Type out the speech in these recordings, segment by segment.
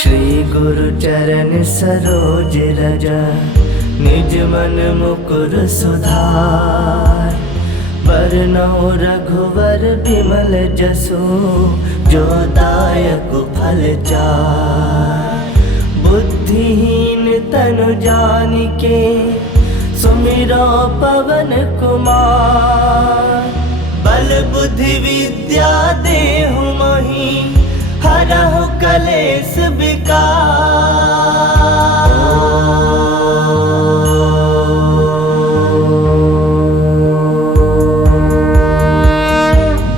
श्री गुरु चरण सरोज रज, निज मन मुकुर सुधार। बरनउँ रघुवर बिमल जसु, जो दायक फल चार। बुद्धिहीन तनु जानिके, सुमिरो पवन कुमार। बल बुद्धि विद्या देहु मोहि, हरहु कलेश विकार।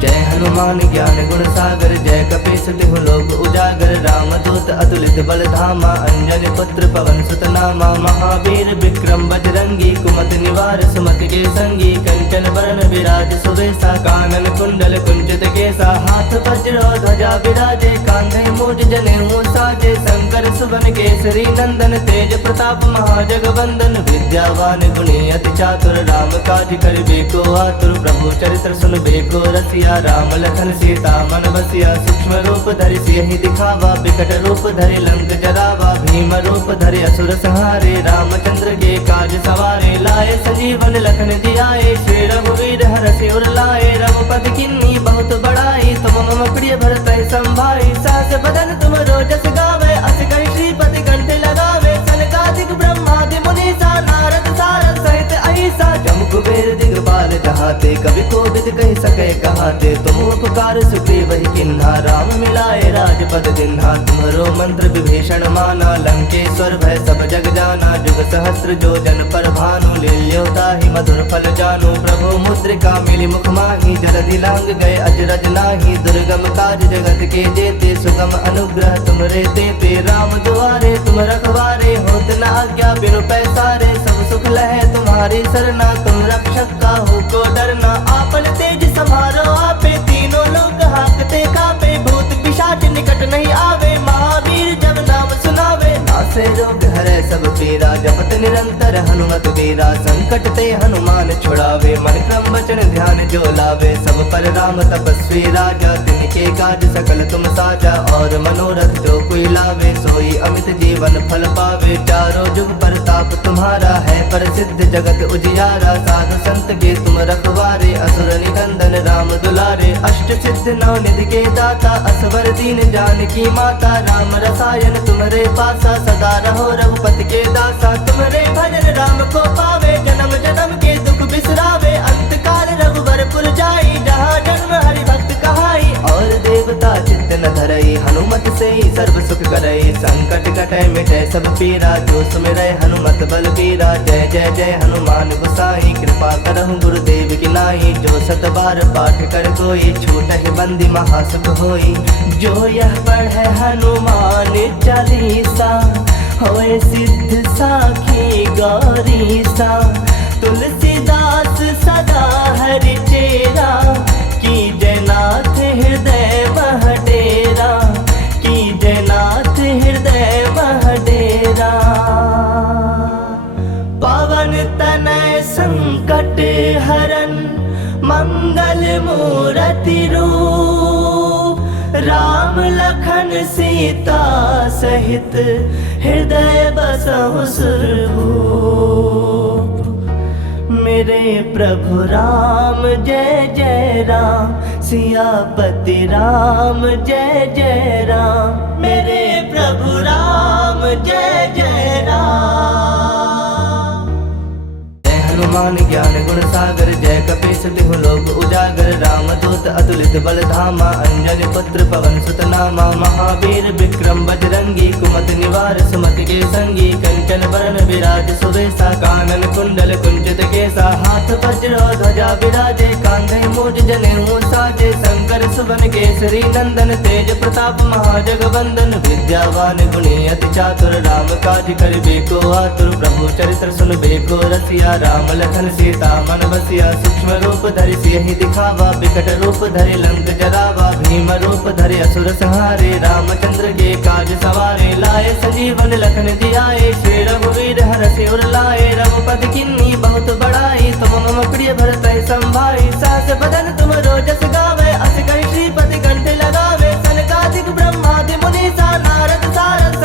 जय हनुमान ज्ञान गुण सागर, जय कपीस तिहु लोक उजागर। रामदूत अतुलित बल धामा, अंजनी पुत्र पवन सुत नामा। महावीर विक्रम बजरंगी, कुमति निवार सुमति के संगी। कंचन बरन विराज सुबेसा, कानन कुंडल कुंचित केसा। हाथ वज्र ध्वजा विराजे, कांधे मूज जनेऊ साजे। शंकर सुवन केसरी नंदन, तेज प्रताप महाजगवंदन। विद्यावान गुणी अति चातुर, राम काज करिबे को आतुर। प्रभु चरित्र सुनबे को रसिया, राम लखन सीता मन बसिया। सूक्ष्म रूप धरि सियहि दिखावा, बिकट रूप धरि लंक जरावा। भीम रूप धरि असुर संहारे, रामचंद्र के काज सवारे। लाए संजीवन लखन जियाए, श्री रघुवीर हरषि उर लाए। रघुपति किन्नी बहुत बड़ाई, तुम मम प्रिय भरतहि संभाई। सहस बदन तुम रोजस गावे, अस कहि श्रीपति कंठ लगावे। सनकादिक ब्रह्मादि मुनीसा, नारद सारद सहित अहिसा। जम कुबेर दिगपाल जहाते, कवि कोविद कहि सकै कहाते। तुम उपकार सुग्रीव ही किन्हा, राम मिलाए राजपद दिन्हा। तुम्हरो मंत्र विभीषण माना, लंकेश्वर भय सब जग जाना। जुग सहस्त्र जो जन पर भानु, लील्यो ताहि मधुर फल जानु। प्रभु मुद्रिका मिली मुख माहि, जलधि लांग गए अजरज नाही। दुर्गम काज जगत के जेते, सुगम अनुग्रह तुमरे तेते। राम दुआरे तुम रखवारे, होत न आज्ञा बिनु पैसारे। सब सुख लहै तुम्हारी सरना, तुम रक्षक काहू को डरना। आपन तेज समारो आपे, तीनों लोग हांकते कापे। भूत पिशाच निकट नहीं आवे, महावीर जब नाम सुनावे। नासे रोग हरै सब पीरा, जपत निरंतर हनुमत वीरा। संकट ते हनुमान छुड़ावे, मन क्रम वचन ध्यान जो लावे। सब पर राम तपस्वी राजा, तिनके काज सकल तुम साजा। और मनोरथ जो कोई लावे, सोई अमित जीवन फल पावे। चारों जुग परताप तुम्हारा है, प्रसिद्ध जगत उजियारा। साधु संत के तुम रखवारे, असुर निकंदन राम दुलारे। अष्ट सिद्ध नौ निधि के दाता, असवर दीन जानकी माता। राम रसायन तुम्हारे पासा, सदा रहो रघुपति के दासा। तुम्हारे भजन राम को पावे, जन्म जन्म के दुख बिसरावे। अंत काल रघुवर पुर जाई, जहाँ जन्म हरि भक्त कहाई। और देवता चित्त न धरई, हनुमत से ही सर्व सुख करई। संकट कटै मिटै सब पीरा, जो सुमिरै हनुमत बल बीरा। जय जय जय हनुमान गोसाई, कृपा करहु गुरुदेव की नाई। जो सत बार पाठ कर कोई, छूटहि बंदी महासुख होई। जो यह पढ़ै हनुमान चालीसा, होए सिद्ध साखी गौरीसा। तुलसीदास सदा हरि चेरा, की जयनाथ हृदय मह डेरा। की जयनाथ हृदय मह डेरा। पवन तनय संकट हरन, मंगल मूरति रूप। राम लखन सीता सहित, हृदय बसहु सुरभूप। मेरे प्रभु राम जय जय राम, सियापति राम जय जय राम। मेरे प्रभु राम जय जय राम। हनुमान ज्ञान गुण सागर, जय कपीस तिहु लोक उजागर। रामदूत अतुलित बल धामा, अंजनी पुत्र पवन सुत नामा। महावीर विक्रम बजरंगी, कुमति निवार सुमति के संगी। कंचन बरन विराज सुबेसा, कानन कुंडल कुंचित केसा। हाथ वज्र ध्वजा विराजे, कांधे मूज जनेऊ साजे। शंकर सुवन केसरी नंदन, तेज प्रताप महाजगवंदन। विद्यावान गुणी अति चातुर, राम काज करिबे को आतुर। प्रभु चरित्र सुनबे को रसिया, राम लखन सीता मन बसिया। सूक्ष्म रूप धरि सियहि दिखावा, बिकट रूप धरि लंक जरावा। भीम रूप धरि असुर संहारे, रामचंद्र के काज सवारे। लाए संजीवन लखन जियाए, श्री रघुवीर हरषि उर लाए। रघुपति किन्नी बहुत बड़ाई, तुम मम प्रिय भरतहि संभाई। सहस बदन तुम रोजस गावे, अस कहि श्रीपति कंठ लगावे। सनकादिक ब्रह्मादि मुनीसा, नारद सारद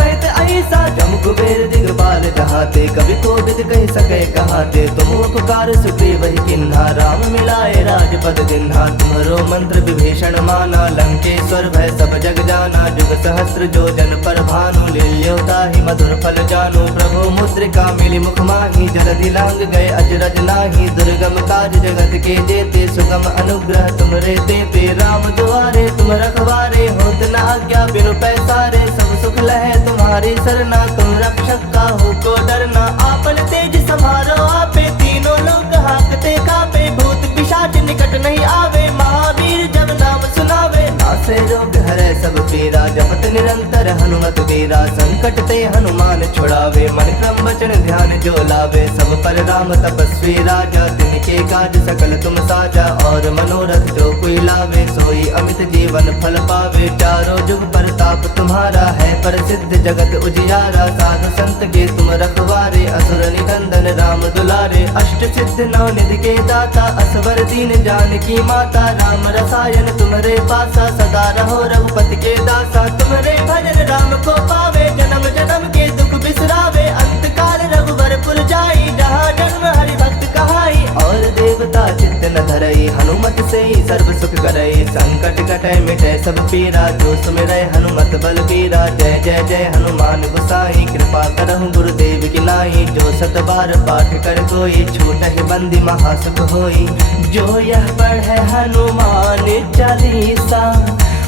जहाते, कभी कोविद कह सके कहाते। तुम उपकार सुग्रीव ही किन्हा, राम मिलाए राजपद दिन्हा। तुम्हारो मंत्र विभीषण माना, लंकेश्वर भय सब जग जाना। जुग सहस्त्र जो जन पर भानु, लील्योता ही मधुर फल जानु। प्रभु मुद्रिका मिली मुख माही, जलधि लांग गए अजरज नाही। दुर्गम काज जगत के जेते, सुगम अनुग्रह तुमरे देते। राम दुआरे तुम रखवारे, होत न आज्ञा बिनु पैसारे। सब सुख लहे तुम्हारी सरना, तुम रक्षक काहू को डरना। आपन तेज समारो आपे, तीनों लोग हाकते कापे। भूत पिशाच निकट नहीं आवे, महावीर जब नाम सुनावे। नासे रोग हरे सब पीरा, जपत निरंतर हनुमत वीरा। संकट ते हनुमान छुड़ावे, मन क्रम वचन ध्यान जो लावे। सब पर राम तपस्वी राजा, तिनके काज सकल तुम साजा। और मनोरथ जो कोई लावे, सोई अमित जीवन फल पावे। चारों जुग परताप तुम्हारा है, प्रसिद्ध जगत उजियारा। साधु संत के तुम रखवारे, असुर निकंदन राम दुलारे। अष्ट सिद्ध नौ निधि के दाता, असवर दीन जानकी माता। राम रसायन तुम्हारे पासा, सदा रहो रघुपति के दासा। तुम्हारे भजन राम को पावे, जन्म जन्म के दुख बिसरावे। अंत काल रघुबर पुर जाई, जहाँ जन्म हरि भक्त कहाई। और देवता चित्त न धरई, हनुमत से ही सर्व सुख करई। संकट कटै मिटै सब पीरा, जो सुमिरै हनुमत बल बीरा। जय जय जय हनुमान गोसाई, कृपा करहु गुरुदेव की नाई। जो सत बार पाठ कर कोई, छूटहि बंदी महासुख होई। जो यह पढ़े हनुमान चालीसा,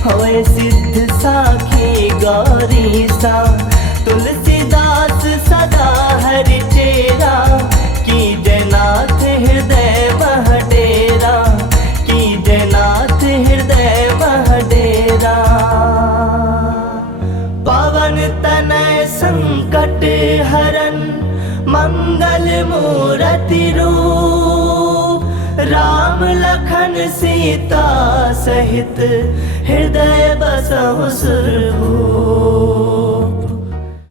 होए सिद्ध साखी गौरीसा। तुलसीदास सदा हरि चेरा, की जयनाथ हृदय मह डेरा। की जयनाथ हृदय मह डेरा। पवन तनय संकट हरन, मंगल मूरति रूप। राम लखन सीता सहित, हृदय बसहु सुरभूप।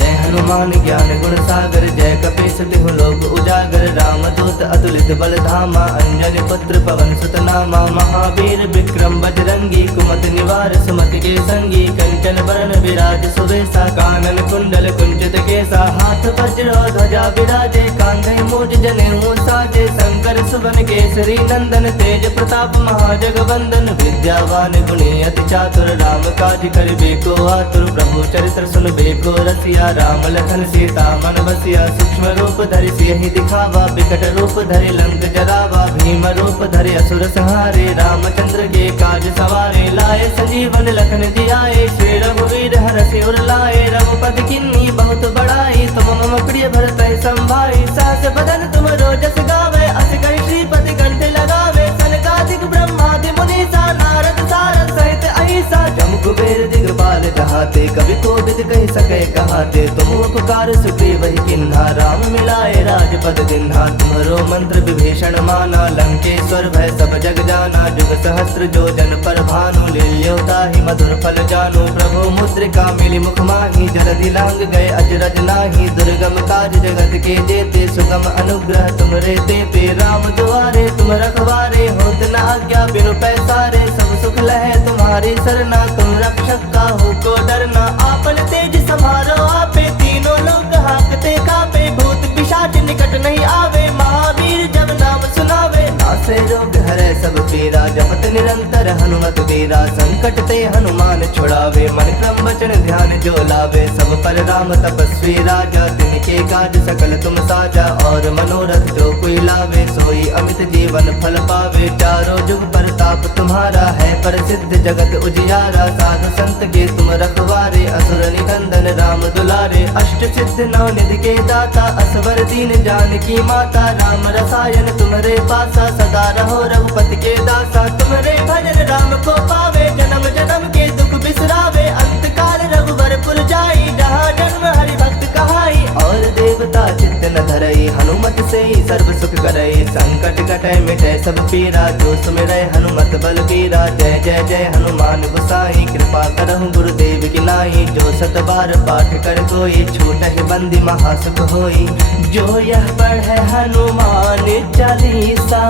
जय हनुमान ज्ञान गुण सागर, जय कपीस तिहु लोक उजागर। राम दूत अतुलित बल धामा, अंजनी पुत्र पवन सुत नामा। महावीर विक्रम बजरंगी, कुमत निवार सुमति के संगी। कंचन बरन विराज सुबेसा, कानन कुंडल कुंचित केसा। हाथ वज्र ध्वजा विराजे, कांधे मूज जनेऊ साजे। शंकर सुवन केसरी नंदन, तेज प्रताप महाजगवंदन। विद्यावान गुणी अति चातुर, राम काज करिबे को आतुर। प्रभु चरित्र सुनबे को रसिया, राम लखन सीता मन बसिया। सूक्ष्म रूप धरि सियहि दिखावा, विकट रूप धरि लंक जरावा। भीम रूप धरि असुर संहारे, रामचंद्र के काज सवारे। लाए संजीवन लखन जियाए, श्री रघुवीर हरषि उर लाए। रघुपति किन्नी बहुत बड़ाई, तुम मम प्रिय भरत संभाई। सहस बदन तुम रोजस गावे, अस कहि श्रीपति कंठ लगावे। सनकादिक ब्रह्मादि मुनीसा, नारद सारद सहित अहिसा। जम कुबेर दिगपाल कहाते, कभी कोविद कह सके कहाते। तुम उपकार सुग्रीव ही किन्हा, राम मिलाए राजपद दिन्हा। तुम्हारो मंत्र विभीषण माना, लंकेश्वर भय सब जग जाना। जुग सहस्त्र जो जन पर भानु, लील्योता ही मधुर फल जानु। प्रभु मुद्रिका मिली मुख माही, जलधि लांग गए अजरज नाही। दुर्गम काज जगत के जेते, सुगम अनुग्रह तुमरे देते। राम दुआरे तुम रखवारे, होत न आज्ञा बिनु पैसारे। सब सुख लहे तुम्हारी सरना, तुम रक्षक काहू को डरना। आपन तेज समारो आपे, तीनों लोग हाकते कापे। भूत पिशाच निकट नहीं आवे, महावीर जब नाम सुनावे। नासे रोग हरे सब पीरा, जपत निरंतर हनुमत वीरा। संकट ते हनुमान छुड़ावे, मन क्रम वचन ध्यान जो लावे। सब पर राम तपस्वी राजा, तिनके काज सकल तुम साजा। और मनोरथ जो कोई लावे, सोई अमित जीवन फल पावे। चारों जुग परताप तुम्हारा है, प्रसिद्ध जगत उजियारा। साधु संत के तुम रखवारे, असुर निकंदन राम दुलारे। अष्ट सिद्ध नौ निधि के दाता, असवर दीन जानकी माता। राम रसायन तुम्हारे पासा, सदा रहो रघुपति के दासा। तुम्हारे भजन राम को पावे, जन्म जन्म के दुख बिसरावे। अंत काल रघुबर पुर जाई, जहाँ जन्म हरि भक्त कहाई। और देवता चित्त न धरई, हनुमत से ही सर्व सुख करई। संकट कटै मिटै सब पीरा, जो सुमिरै हनुमत बल बीरा। जय जय जय हनुमान गोसाई, कृपा करहु गुरुदेव की नाई। जो सत बार पाठ कर कोई, छूटहि बंदी महासुख होई। जो यह पढ़े हनुमान चालीसा,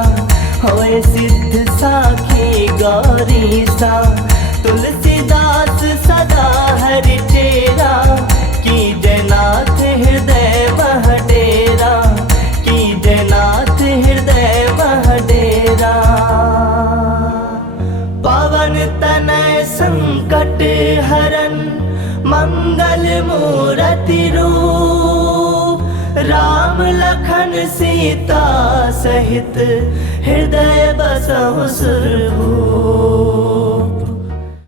होए सिद्ध साखी गौरीसा। तुलसीदास सदा हरि चेरा, की जयनाथ हृदय मह डेरा। मंगल मूरति रूप, राम लखन सीता सहित हृदय बसहु सुरभूप।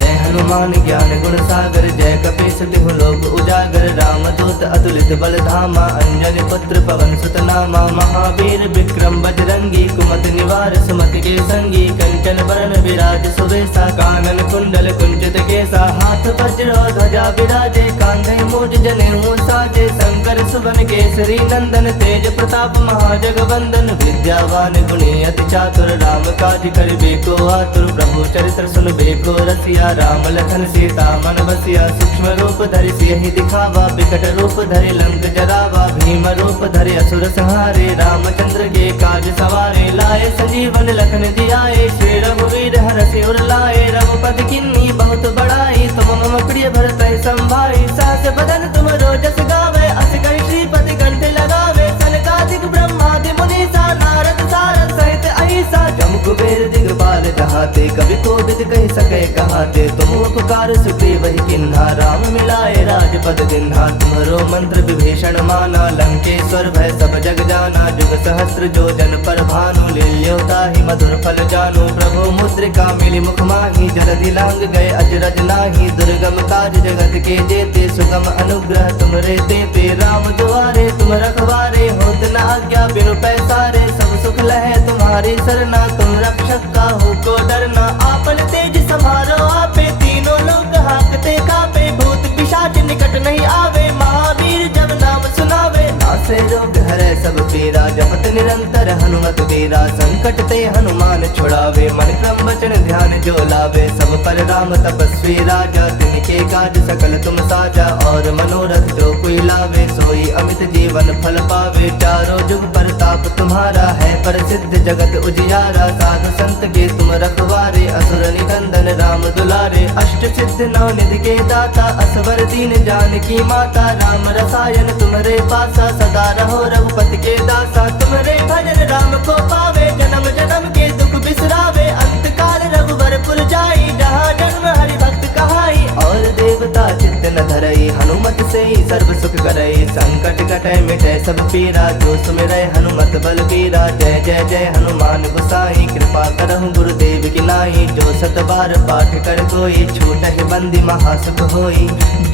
जय हनुमान ज्ञान गुण सागर, जय कपीस तिहु लोक उजागर, रामदूत अतुलित बल धामा, अंजनी पुत्र पवन सुत नामा, महावीर विक्रम बजरंगी, कुमति निवार सुमति के संगी, कंचन बरन विराज सुबेसा, कानन कुंडल कुंचित केसा, हाथ वज्र ध्वजा विराजे, कांधे मूज जनेऊ साजे, शंकर सुवन केसरी नंदन, तेज प्रताप महाजगवंदन, विद्यावान गुणी अति चातुर, राम काज करिबे को आतुर, प्रभु चरित्र सुनबे को रसिया, राम लखन सीता मन बसिया, सूक्ष्म रूप धरि सियहि दिखावा, विकट रूप धरि लंक जरावा, भीम रूप धरि असुर संहारे, रामचंद्र के काज सवारे, लाए संजीवन लखन जियाए, श्री रघुवीर हरषि उर लाए, रघुपति किन्नी बहुत बड़ाई, तुम मम प्रिय भरत संभाई, सास बदन तुम रोजस गावे, अस कहि श्रीपति कंठ लगावे, सनकादिक ब्रह्मादि मुनीसा, नारद सारद सहित अहिसा, जम कुबेर दिगपाल जहाते, कवि कोविद कहि सके कहाते, तुम उपकार सुग्रीव ही किन्हा, राम मिलाए राजपद दिन्हा, तुम्हरो मंत्र विभीषण माना, लंकेश्वर भय सब जग जाना, जुग सहस्त्र जो जन पर भानु, लील्योता ही मधुर फल जानु, प्रभु मुद्रिका मिली मुख माही, जलधि लांग गए अजरज नाही, दुर्गम काज जगत के जेते, सुगम अनुग्रह तुमरे तेते, राम दुआरे तुम रखवारे, होत न आज्ञा बिनु पैसारे, सब सुख लहे तुम्हारी सरना, तुम रक्षक काहू को डरना, आपन तेज समारो आपे, तीनों लोग हाकते कापे, भूत पिशाच निकट नहीं आवे, महावीर जब नाम सुनावे, नासे रोग हरे सब पीरा, जपत निरंतर हनुमत वीरा, संकट ते हनुमान छुड़ावे, मन क्रम वचन ध्यान जो लावे, सब पर राम तपस्वी राजा, तिनके काज सकल तुम साजा, और मनोरथ जो कोई लावे, सोई अमित जीवन फल पावे, चारों जुग परताप तुम्हारा है, प्रसिद्ध जगत उजियारा, साधु संत के तुम रखवारे, असुर निकंदन राम दुलारे, अष्ट सिद्ध नौ निधि के दाता, असवर दीन जानकी माता, राम रसायन तुम्हारे पासा, सदा रहो रघुपति के दासा, तुम्हारे भजन राम को पावे, जन्म जन्म के दुख बिसरावे, अंत काल रघुबर पुर जाई, जहाँ जन्म हरि भक्त कहाई, और देवता चित्त न धरई, हनुमत से ही सर्व सुख करई, संकट कटै मिटै सब पीरा, जो सुमिरै हनुमत बलबीरा, जय जय जय हनुमान गोसाई, कृपा करहु गुरुदेव की नाई, जो सत बार पाठ कर कोई, छूटहि बंदी महासुख होई,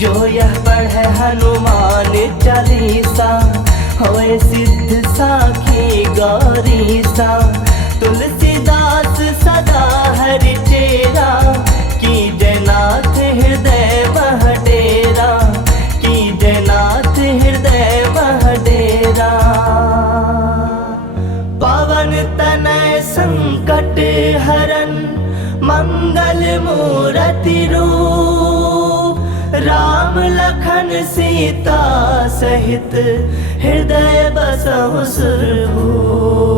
जो यह पढ़े हनुमान चालीसा, होए सिद्ध साखी गौरीसा, तुलसीदास सदा हरि चेरा, की जयनाथ हृदय मह डेरा, की जयनाथ हृदय मह डेरा, पवन तनय संकट हरन, मंगल मूरति रूप, राम लखन सीता सहित हृदय बसहु सुरभूप।